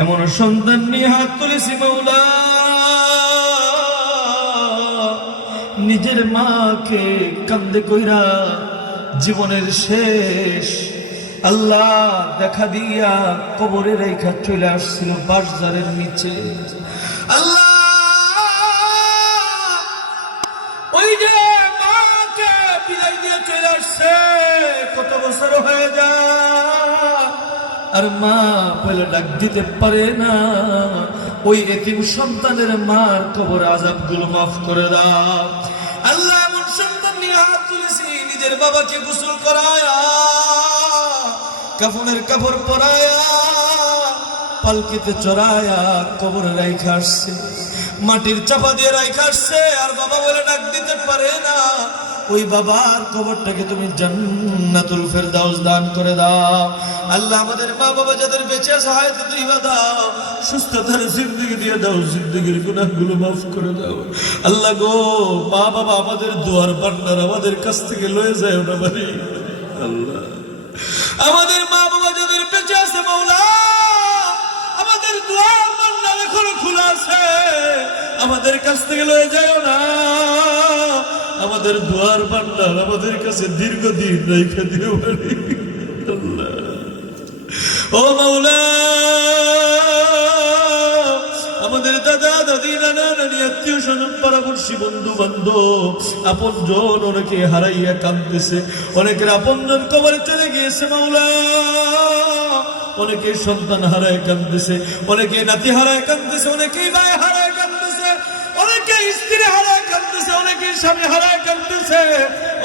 এমন সন্তান নিয়ে হাত তুলেছি মাওলা, নিজের মাকে কান্দে কইরা জীবনের শেষ আল্লাহ দেখা দিয়া কবরে রেখা চলে আসছিল বাঁশঝাড়ের নিচে। আল্লাহ ওই যে মাকে বিদায় দিয়ে চলে আসছে, কত বছর হয়ে যায় আর মা বলে ডাক দিতে পারে না। ওই এতিম সন্তানের মার কবর আযাব গুলো মাফ করে দাও আল্লাহ। এমন সন্তান নিয়ে হাত তুলেছি, নিজের বাবাকে গোসল করায়া কাফনের কাপড় পরায়া পালকিতে চড়ায়া কবরে রাইখা আসছে, মাটির চাপা দিয়ে রাইখা আসছে, আর বাবা বলে ডাক দিতে পারে না। ওই বাবার কবরটাকে তুমি জান্নাতুল ফেরদাউস দান করে দাও আল্লাহ। আমাদের মা বাবা যাদের বেঁচে আছে হায়াতে তৈবা দাও, সুস্থতার জিন্দেগি দিয়ে দাও, জিন্দেগির গুনাহগুলো মাফ করে দাও আল্লাহ গো। মা বাবা আমাদের দুয়ার ভান্ডার, আমাদের কাছ থেকে লয়ে যায় না বাড়ি আল্লাহ। আমাদের মা বাবা যাদের বেঁচে আছে মাওলা, আমাদের দুয়ার ভান্ডার এখনো খোলা আছে, আমাদের কাছ থেকে লয়ে যায় না। আমাদের দুয়ার ভান্ডার আমাদের কাছে দীর্ঘদিন রেখে দিও বাড়ি আল্লাহ। ও মাওলা, আমাদের দাদা দাদি নানা নানি আত্মীয় স্বজন পরামর্শী বন্ধু বান্ধব আপন জন অনেকে হারাইয়া কাঁদতেছে, অনেকের আপন জন কবরে চলে গিয়েছে মাওলা। অনেকে সন্তান হারায় কাঁদতেছে, অনেকে নাতি হারায় কাঁদতেছে, অনেকেই ভাই হারায় কাঁদতেছে, অনেকে স্ত্রী হারায় কাঁদতেছে, অনেকে স্বামী হারায় কাঁদতেছে।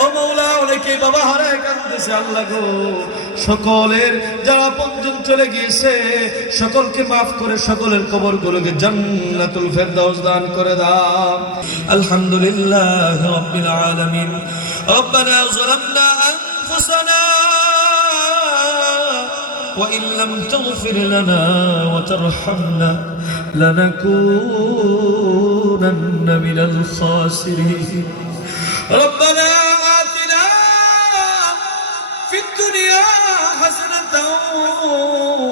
ও মাওলা, অনেকে বাবা হারায় কাঁদতেছে আল্লাহ গো। সকলের যারা আপনজন চলে গিয়েছে সকলকে মাফ করে সকলের কবরগুলোকে জান্নাতুল ফেরদাউস দান করে দাও। আলহামদুলিল্লাহ রাব্বিল আলামিন। রব্বানা যালামনা আনফুসানা وإن لم تغفر لنا وترحمنا لنكونن من الخاسرين. ربنا آتنا في الدنيا حسنة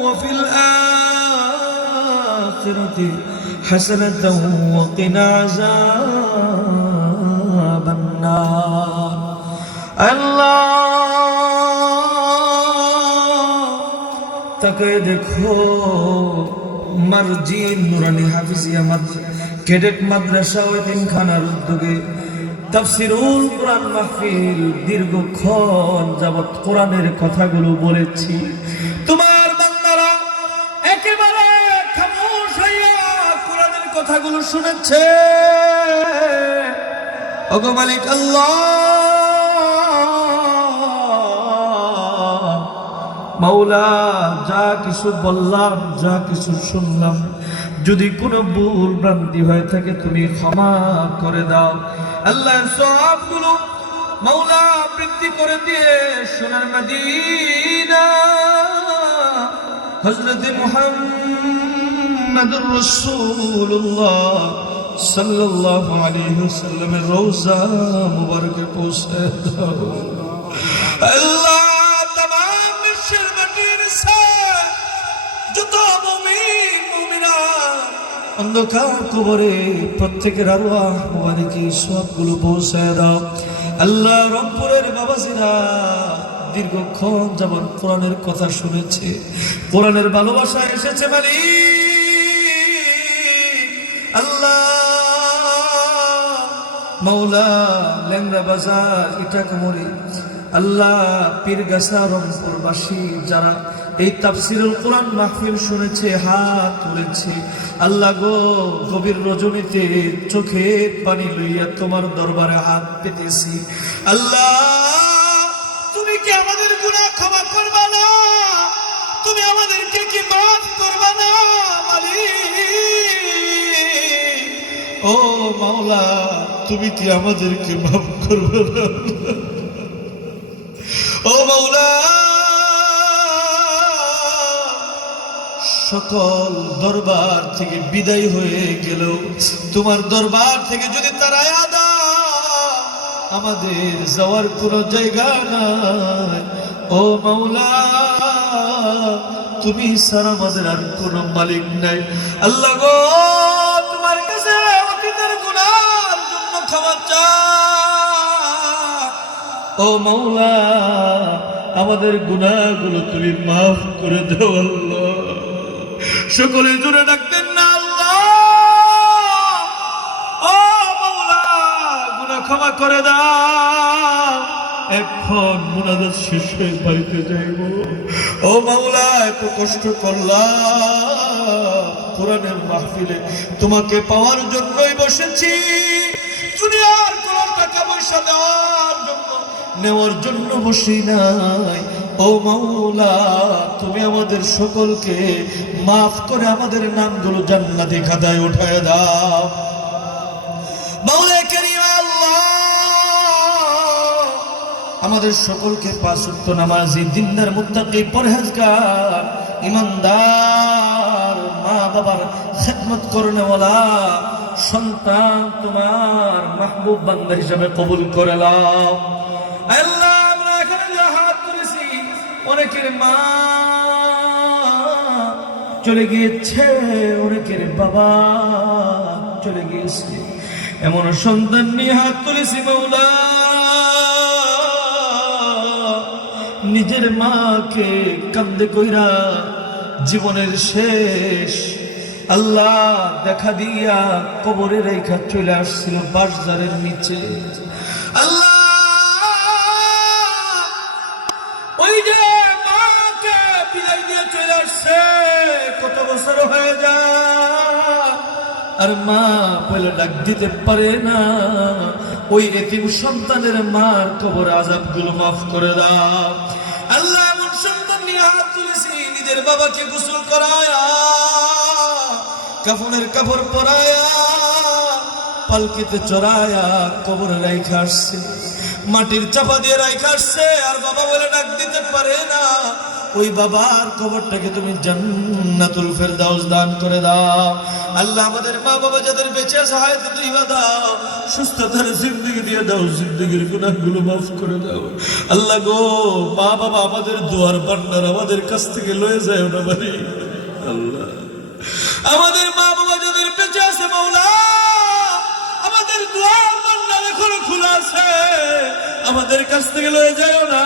وفي الآخرة حسنة وقنا عذاب النار. الله তাকে দেখো, মার্জিন নুরানি হাফিজিয়া ক্যাডেট মাদ্রাসা ও এতিমখানার উদ্যোগে তাফসিরুল কোরআন মাহফিল দীর্ঘক্ষণ যাবৎ কোরআনের কথাগুলো বলেছি। তোমার বান্দারা একেবারে খামোশ হইয়া কোরআনের কথাগুলো শুনেছে। ওগো মালিক আল্লাহ, মাওলা, যা কিছু বললাম, যা কিছু শুনলাম, যদি কোনো ভুল ভ্রান্তি হয়ে থাকে তুমি ক্ষমা করে দাও আল্লাহ। সবগুলো মাওলা বৃদ্ধি করে দিয়ে সোনার মদিনা হযরত মুহাম্মদুর রাসূলুল্লাহ সাল্লাল্লাহু আলাইহি ওয়াসাল্লামের রওজা মুবারকে পৌঁছে দাও আল্লাহ। যত মুমিন মুমিনাত অন্ধকার কবরে প্রত্যেকের আরওয়াহ মুবারকে সবগুলো পৌঁছায় দাও আল্লাহ। রংপুরের বাবাজিরা দীর্ঘক্ষণ যাবত কোরআনের কথা শুনেছে, কোরআনের ভালোবাসা এসেছে মালিক আল্লাহ। মাওলা, ল্যাংড়া বাজার, ইটাকুমরি আল্লাহ, পীরগাছা, রংপুরবাসী যারা এই তাফসিরুল কোরআন মাহফিল শুনেছে হাত তুলেছে আল্লাহ গো। গভীর রজনীতে চোখের পানি লইয়া তোমার দরবারে হাত পেতেছি আল্লাহ। তুমি কি আমাদের গুনাহ ক্ষমা করবা না? তুমি আমাদেরকে কি মাফ করবা না মালিক? ও মাওলা, তুমি কি আমাদেরকে মাফ করবা না? ও মাওলা, সকল দরবার থেকে বিদায় হয়ে গেল, তোমার দরবার থেকে যদি তারায়া দাও, আমাদের যাওয়ার কোনো জায়গা নাই। ও মাওলা, তুমি ছাড়া আমাদের আর কোনো মালিক নাই। আল্লাহ গো, তোমার কাছে অতীতের গুনার জন্য ক্ষমা চাই। ও মাওলা, আমাদের গুনাহগুলো তুমি মাফ করে দাও আল্লাহ। সকলে জোরে ডাকতেন না আল্লাহ। ও মাওলা, গুনাহ ক্ষমা করে দাও। এখন মুনাজাত শেষ হয়ে বাড়িতে যাইব। ও মাওলা, এত কষ্ট করলাম, কোরআনের মাহফিলে তোমাকে পাওয়ার জন্যই বসেছি। দুনিয়ার কোন টাকা পয়সা দেওয়ার জন্য নেওয়ার জন্য বসি নাই। ও মাওলা, তুমি আমাদের সকলকে মাফ করে আমাদের নামগুলো জান্নাতি খাতায় উঠায় দাও। মাওলা কারীম আল্লাহ, আমাদের সকলকে পাঁচ ওয়াক্ত নামাজি, দিনদার, মুত্তাকি, পরহেজগার, ইমানদার, মা বাবার খেদমত করনেওয়ালা সন্তান তোমার মাহবুব বান্দা হিসেবে কবুল করে নাও। আল্লাহ, আমরা এখানে যে হাত তুলেছি, অনেকের মা চলে গিয়েছে, অনেকের বাবা চলে গিয়েছে, এমন সন্তান নিয়ে হাত তুলেছি মাওলা। নিজের মাকে কান্দে কইরা জীবনের শেষ আল্লাহ দেখা দিয়া কবরে রেখা চলে আসছিল বাঁশঝাড়ের নিচে। আল্লাহ, ওই যে মাকে বিদায় দিয়ে চলে আসছে, কত বছর হয়ে যায়, আর মা বলে ডাক দিতে পারে না। ওই এতিম সন্তানের মার কবর আযাবগুলো মাফ করে দাও আল্লাহ। এমন সন্তান নিয়ে হাত তুলেছি, নিজের বাবাকে গোসল করায়া, কাফনের কাপড় পরায়া, পালকিতে চড়ায়া কবরে রাইখা আসছে, মাটির চাপা দিয়ে রাইখা আসছে, আর বাবা বলে ডাক দিতে পারে না। ওই বাবার কবরটাকে তুমি জান্নাতুল ফেরদাউস দান করে দাও আল্লাহ। আমাদের মা বাবা যাদের বেঁচে আছে হায়াতে তৈবা দাও, সুস্থতার জিন্দেগি দিয়ে দাও, জিন্দেগির গুনাহগুলো মাফ করে দাও আল্লাহ গো। মা বাবা আমাদের দুয়ার ভান্ডার, আমাদের কাছ থেকে লয়ে যায় না বাড়ি আল্লাহ। আমাদের মা বাবা যাদের বেঁচে আছে মাওলা, আমাদের দুয়ার ভান্ডার এখনো খোলা আছে, আমাদের কাছ থেকে লয়ে যায় না।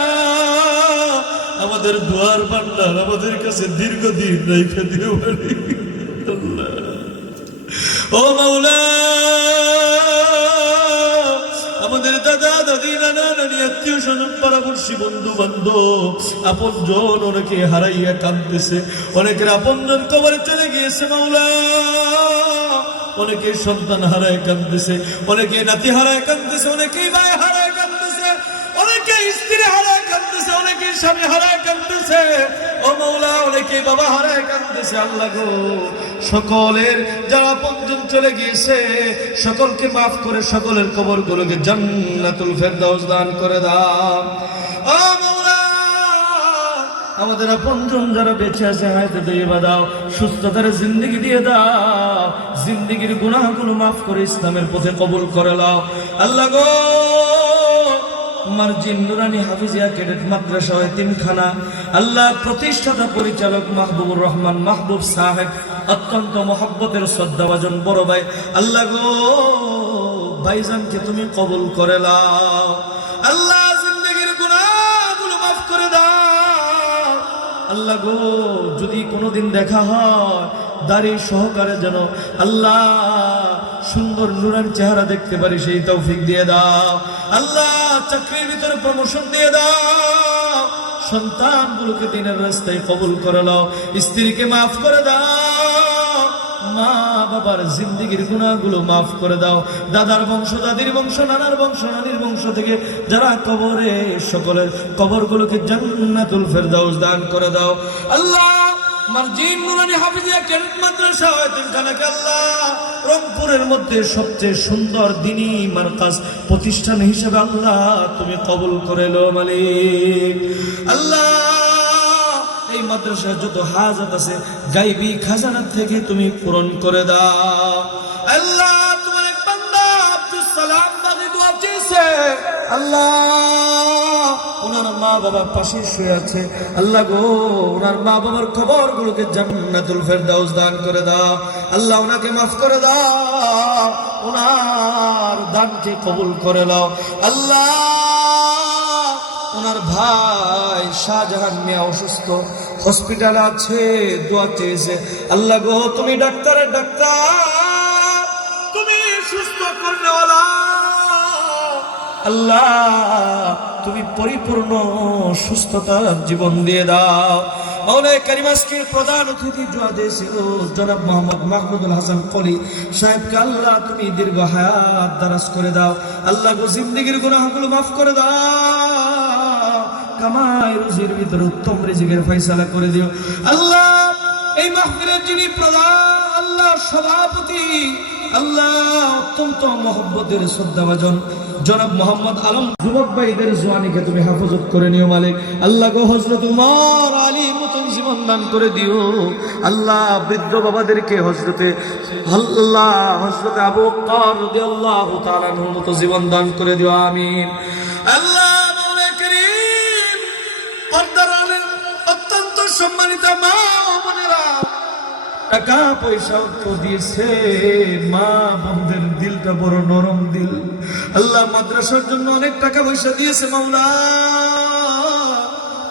আমাদের দুয়ার ভান্ডার আমাদের কাছে দীর্ঘদিন রেখে দিও বাড়ি আল্লাহ। ও মাওলা, আমাদের দাদা দাদি, নানা নানি, আত্মীয় স্বজন, পাড়াপড়শি, বন্ধু বান্ধব, আপন জন অনেকে হারাইয়া কাঁদতেছে, অনেকের আপন জন কবরে চলে গিয়েছে মাওলা। অনেকে সন্তান হারায় কাঁদতেছে, অনেকে নাতি হারায় কাঁদতেছে, অনেকে ভাই হারায় কাঁদতেছে, অনেকে স্ত্রী হারায় কাঁদতেছে, অনেকে স্বামী হারায় কাঁদতেছে। ও মাওলা, অনেকে বাবা হারায় কাঁদতেছে আল্লাহ গো। সকলের যারা পঞ্জন চলে গিয়েছে সকলকে মাফ করে সকলের কবরগুলোকে জান্নাতুল ফেরদাউস দান করে দাও। ও মাওলা, আমাদের আপনজন যারা বেঁচে আছে হায়াতে তৈবা দাও, সুস্থতার জিন্দেগি দিয়ে দাও, জিন্দেগির গুনাহগুলো মাফ করে ইসলামের পথে কবুল করে নাও আল্লাহ গো। মার্জিন নুরানি হাফিজিয়া ক্যাডেট মাদ্রাসা ও এতিমখানা আল্লাহ প্রতিষ্ঠাতা পরিচালক মাহবুবুর রহমান মাহবুব সাহেব, অত্যন্ত মহব্বতের শ্রদ্ধাভাজন বড় ভাই আল্লাহ গো। ভাইজানকে তুমি কবুল করে নাও আল্লাহ, জিন্দেগির গুনাহগুলো মাফ করে দাও আল্লাহ গো। যদি কোনোদিন দেখা হয় দাড়ি সহকারে যেন আল্লাহ সুন্দর নুরানি চেহারা দেখতে পারি, সেই তৌফিক দিয়ে দাও আল্লাহ। চাকরির ভিতরে প্রমোশন দিয়ে দাও, সন্তানগুলোকে দিনের রাস্তায় কবুল করে নাও, স্ত্রীকে মাফ করে দাও, মা বাবার জিন্দেগির গুনাহগুলো মাফ করে দাও। দাদার বংশ, দাদির বংশ, নানার বংশ, নানির বংশ থেকে যারা কবরে, সকলের কবরগুলোকে জান্নাতুল ফেরদাউস দান করে দাও আল্লাহ। মার্জিন নুরানি হাফিজিয়া ক্যাডেট মাদ্রাসা ও এতিমখানাকে আল্লাহ রংপুরের মধ্যে সবচেয়ে সুন্দর দ্বীনি মারকাজ প্রতিষ্ঠান হিসেবে আল্লাহ তুমি কবুল করে লো মালিক আল্লাহ। এই মাদ্রাসার যত হাজাত আছে গায়বী খাজানা থেকে তুমি পূরণ করে দাও আল্লাহ। তোমার এক বান্দা আব্দুল সালাম বাগি দোয়া চেয়েছে আল্লাহ, ওনার মা বাবা পাশে শুয়ে আছে, আল্লাহ গো ওনার মা বাবার কবরগুলোকে জান্নাতুল ফেরদাউস দান করে দাও। আল্লাহ ওনাকে মাফ করে দাও, ওনার দানকে কবুল করে নাও। আল্লাহ ওনার ভাই শাহজাহান মিয়া অসুস্থ, হসপিটালে আছে, দোয়া চেয়েছে। আল্লাহ গো তুমি ডাক্তারের ডাক্তার, তুমি সুস্থ করনেওয়ালা। আল্লাহ তুমি পরিপূর্ণ সুস্থতার জীবন দিয়ে দাও। মাওলানা কারীম আজকের প্রধান অতিথি ছিল জনাব মোহাম্মদ মাহমুদুল হাসান কলি সাহেবকে আল্লাহ তুমি দীর্ঘ হায়াত দারাজ করে দাও। আল্লাহ গো জিন্দেগীর গুনাহগুলো মাফ করে দাও, কামাই রুজির ভিতরে উত্তম রিজিকের ফয়সালা করে দিও। আল্লাহ এই মাহফিলের যিনি প্রধান আল্লাহ সভাপতি, আল্লাহ অত্যন্ত মহব্বতের শ্রদ্ধাভাজন জনাব মোহাম্মদ আলম যুবক ভাইদের জওয়ানিকে তুমি হেফাজত করে নিও মালিক। আল্লাহ গো হযরত উমর আলী মতন জীবন দান করে দিও। আল্লাহ বৃদ্ধ বাবাদেরকে হযরতে আবু বকর রাদিয়াল্লাহু তাআলা আনহুর মতো জীবন দান করে দিও, আমিন। আল্লাহ মাওলানা কারীম পর্দার আড়ালে অত্যন্ত সম্মানিত মা ও বোনেরা টাকা পয়সা তো দিয়েছে, মা বোনদের দিলটা বড় নরম দিল। আল্লাহ মাদ্রাসার জন্য অনেক টাকা পয়সা দিয়েছে, মাওলা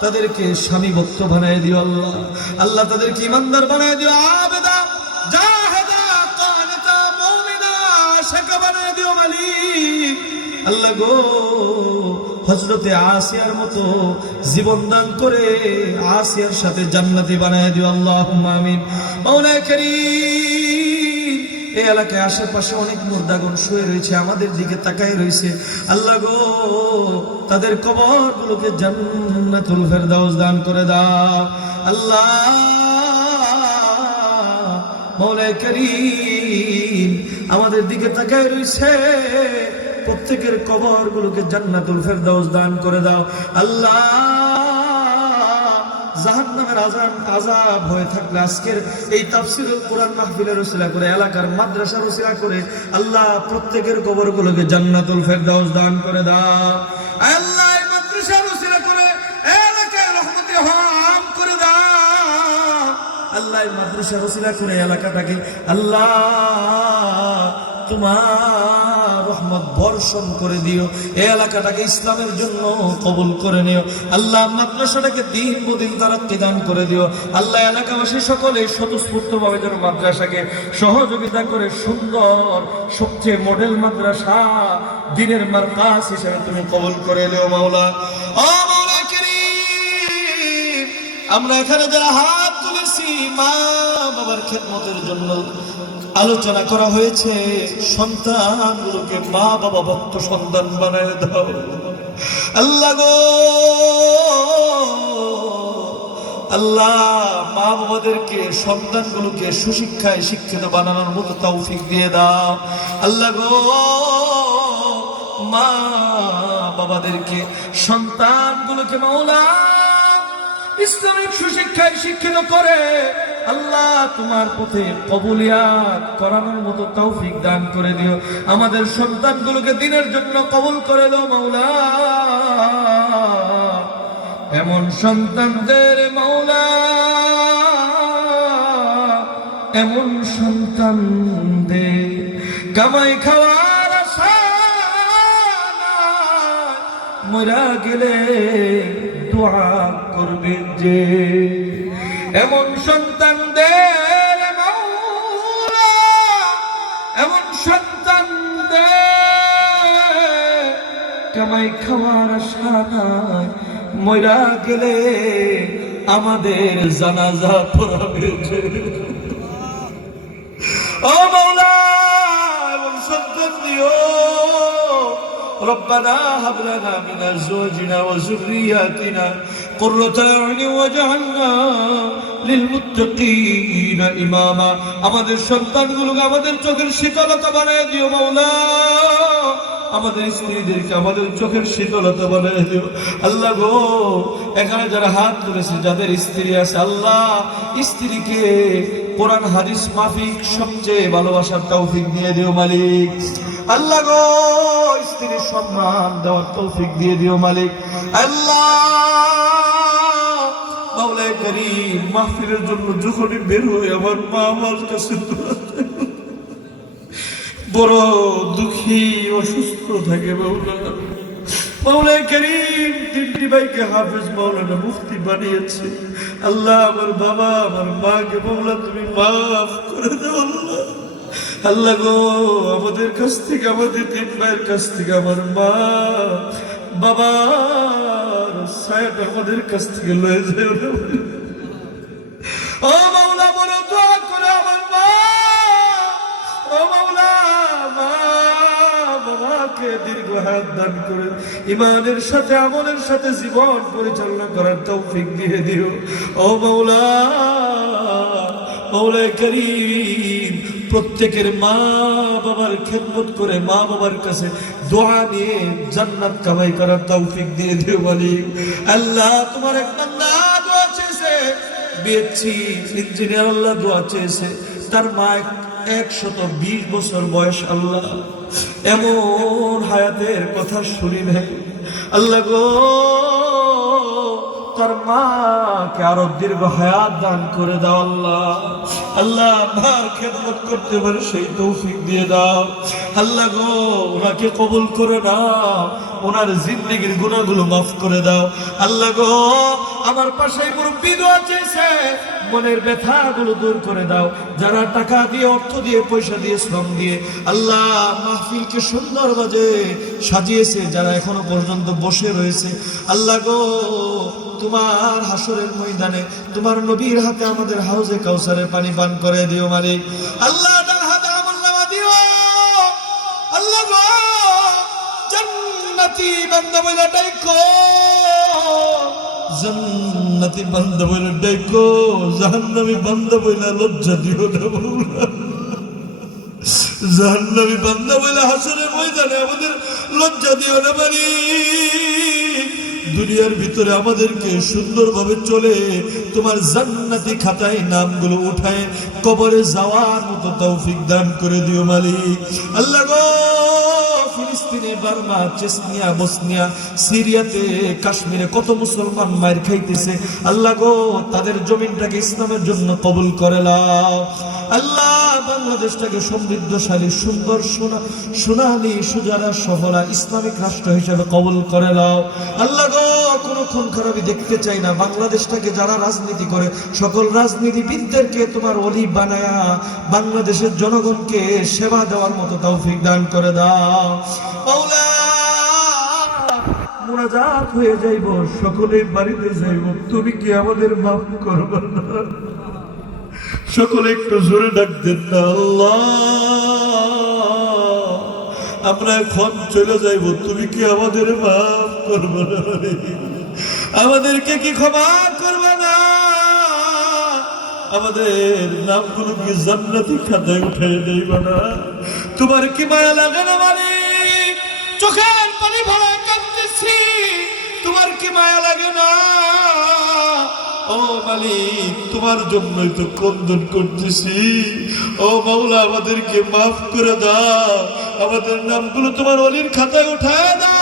তাদেরকে স্বামী ভক্ত বানায় দিও। আল্লাহ আল্লাহ তাদেরকে ইমানদার বানায় দিও, আবেদা জাহেদা কানিতা মুমিনা আশিকা বানায় দিও মালিক। আল্লাহ গো হযরতে আসিয়ার মতো জীবন দান করে আসিয়ার সাথে জান্নাতি বানায় দিও, আল্লাহুম্মা আমিন। মাওলানা কারীম এই এলাকায় আশেপাশে অনেক মুর্দাগুন শুয়ে রয়েছে, আমাদের দিকে তাকায় রয়েছে। আল্লাহ গো তাদের কবরগুলোকে জান্নাতুল ফেরদাউস দান করে দাও। আল্লাহ মাওলানা কারীম আমাদের দিকে তাকায় রয়েছে, প্রত্যেকের কবরগুলোকে জান্নাতুল ফেরদাউস দান করে দাও। আল্লাহ জাহান্নামের আযাব হয়ে থাকলে আজকের এই তাফসীরুল কুরআন মাহফিলের ওসিলা করে, এলাকার মাদ্রাসার ওসিলা করে আল্লাহ প্রত্যেকের কবরগুলোকে জান্নাতুল ফেরদাউস দান করে দাও। আল্লাহ এই মাদ্রাসার ওসিলা করে এলাকায় রহমতে হাম করে দাও। আল্লাহ এই মাদ্রাসার ওসিলা করে এলাকাটাকে আল্লাহ তোমার রহমত বর্ষণ করে দিও, এই এলাকাটাকে ইসলামের জন্য কবুল করে নিও। আল্লাহ মাদ্রাসাটাকে দিন বদিন তারাক্কি দান করে দিও। আল্লাহ এলাকাবাসী সকলে স্বতঃস্ফূর্তভাবে যেন মাদ্রাসাকে সহযোগিতা করে সুন্দর সবচেয়ে মডেল মাদ্রাসা দিনের মারকাজ হিসেবে তুমি কবুল করে নিও মাওলা। ও মাওলা কারীম আমরা এখানে যারা হাত তুলেছি মা বাবার খেদমতের জন্য আলোচনা করা হয়েছে, সন্তানগুলোকে মা বাবা ভক্ত সন্তান বানায় দাও। আল্লাহ গো আল্লাহ মা বাবাদেরকে সন্তানগুলোকে সুশিক্ষায় শিক্ষিত বানানোর মতো তৌফিক দিয়ে দাও। আল্লাহ গো মা বাবাদেরকে সন্তানগুলোকে মাওলা ইসলামিক সুশিক্ষায় শিক্ষিত করে আল্লাহ তোমার পথে কবুলিয়াত করানোর মতো তৌফিক দান করে দিও। আমাদের সন্তানগুলোকে দ্বীনের জন্য কবুল করে দাও মাওলা। এমন সন্তানদের মাওলা, এমন সন্তানদের কামাই খাওয়ার আশা মরা গেলে দোয়া করবে যে, এমন সন্তানদের মাওলা, এমন সন্তানদের কামাই খাওয়ার আশা নাই, মরা গেলে আমাদের জানাজা পড়াবে যে। ও মাওলা এমন সন্তান দিও। ربنا هب لنا من ازواجنا وذرياتنا قرة اعين واجعلنا للمتقين اماما। আমাদের সন্তানগুলোকে আমাদের চোখের শীতলতা বানায় দিও মাওলা। আমাদের স্ত্রীদেরকে আমাদের চোখের শীতলতা বানায় দিও। আল্লাহ গো এখানে যারা হাত তুলেছে, যাদের স্ত্রী আছে আল্লাহ স্ত্রীকে কোরআন হাদিস মাফিক সবচেয়ে ভালোবাসার তৌফিক দিয়ে দিও মালিক। আল্লাহ গো স্ত্রীর সম্মান দেওয়ার তৌফিক দিয়ে দিও মালিক। আল্লাহ মাওলায়ে কারীম মাহফিলের জন্য যখনই বের হই আমার মা আমার কাছে বড় দুঃখী অসুস্থ থাকে মাওলা। মাওলায়ে কারীম তিনটি ভাইকে হাফেজ মাওলানা মুফতি বানিয়েছে। আল্লাহ আমার বাবা আমার মাকে মাওলা তুমি মাফ করে দাও আল্লাহ। আল্লাহ গো আমাদের কাছ থেকে আমাদের তিন ভাইয়ের কাছ থেকে আমার মা বাবার ছায়াটা আমাদের কাছ থেকে লয়ে যায় ও মাওলা। বড় দোয়া করে আমার মা ও মাওলা মা বাবাকে দীর্ঘ হায়াত দান করে ইমানের সাথে আমলের সাথে জীবন পরিচালনা করার তৌফিক দিয়ে দিও ও মাওলা। মাওলায়ে কারীম প্রত্যেকের মা বাবার খেদমত করে মা বাবার কাছে দোয়া নিয়ে জান্নাত কামাই করার তৌফিক দিয়ে দিও মালিক। আল্লাহ তোমার এক বান্দা দোয়া চেয়েছে, বিএসসি ইঞ্জিনিয়ার আল্লাহ দোয়া চেয়েছে, তার মা 120 বছর বয়স। আল্লাহ এমন হায়াতের কথা শুনি নাই আল্লাহ গো, তার মাকে আরো দীর্ঘ হায়াত দান করে দাও আল্লাহ। আল্লাহ মার খেদমত করতে পারে সেই তৌফিক দিয়ে দাও আল্লাহ গো। ওনাকে কবুল করে নাও, ওনার জিন্দেগির গুনাহগুলো মাফ করে দাও আল্লাহ গো। আমার পাশে মুরব্বি দোয়া চেয়েছে, মনের ব্যথাগুলো দূর করে দাও। যারা টাকা দিয়ে অর্থ দিয়ে পয়সা দিয়ে শ্রম দিয়ে আল্লাহ মাহফিলকে সুন্দরভাবে সাজিয়েছে, যারা এখনো পর্যন্ত বসে রয়েছে আল্লাহ গো তোমার হাসরের ময়দানে তোমার নবীর হাতে আমাদের হাউজে কাউসারের পানি পান করে দিও মালিক। আল্লাহ তার হাতে আমলনামা দিও আল্লাহ গো। জান্নাতি বান্দা বলে ডাকো, জান্নাতি বান্দা বলে ডাকো, জাহান্নামী বান্দা বলে লজ্জা দিও না মাওলা। জাহান্নামী বান্দা বলে হাসরের ময়দানে আমাদের লজ্জা দিও না মালিক। দুনিয়ার ভিতরে আমাদেরকে সুন্দরভাবে চলে তোমার জান্নাতি খাতায় নামগুলো উঠায় কবরে যাওয়ার মতো তৌফিক দান করে দিও মালিক। আল্লাহ গো ফিলিস্তিনে, বার্মা, চেচনিয়া, বসনিয়া, সিরিয়াতে, কাশ্মীরে কত মুসলমান মায়ের খাইতেছে আল্লাহ গো, তাদের জমিনটাকে ইসলামের জন্য কবুল করে নাও আল্লাহ। বাংলাদেশটাকে সমৃদ্ধশালী সুন্দর সোনালী সুজারা শহরা ইসলামিক রাষ্ট্র হিসেবে কবুল করে নাও আল্লাহ গো। কোনো খুন খারাপি দেখতে চাই না। বাংলাদেশটাকে যারা রাজনীতি করে সকল রাজনীতিবিদদেরকে তোমার ওলি বানায়া বাংলাদেশের জনগণকে সেবা দেওয়ার মতো তৌফিক দান করে দাও মাওলা। মুনাজাত হয়ে যাইব, সকলে বাড়িতে যাইব, তুমি কি আমাদের মাফ করবে না? সকলে একটু জোরে ডাক দেন না আল্লাহ। আমরা এখন চলে যাইব, তুমি কি আমাদের মাফ করবে না? আমাদেরকে কি ক্ষমা করবে না? আমাদের নামগুলো কি জান্নাতি খাতায় উঠে দেব না? তোমার কি মায়া লাগে না মালিক? চোখের পানি ভরা কাঁদতেছি, তোমার কি মায়া লাগে না? ও মালিক তোমার জন্যই তো ক্রন্দন করতেছি। ও মাওলা আমাদেরকে মাফ করে দাও, আমাদের নামগুলো তোমার ওলির খাতায় উঠায় দাও।